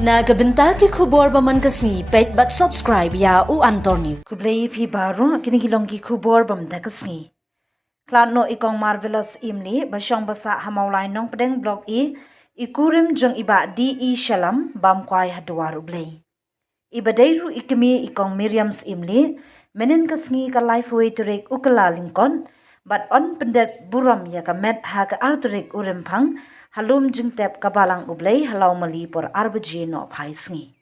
Na kabenta ki khubor baman kasni pet but subscribe ya u antorni. Kublai phi baru kini kilong ki khubor bam da kasni. Khlad no ikong Marvellous Syiemlueh basong basa Mawlai Nongpdeng blog ikurim jeng iba di shalam bam kwai hadwar ublai. Ibadairu ikimi ikong Syiemlueh menen kasni ka life way turek ukala lingkon but on pendet buram ya ka met ha ka arturek urempang halum jeng tep kabalang ublai halau mali por arbaji no phai sngi.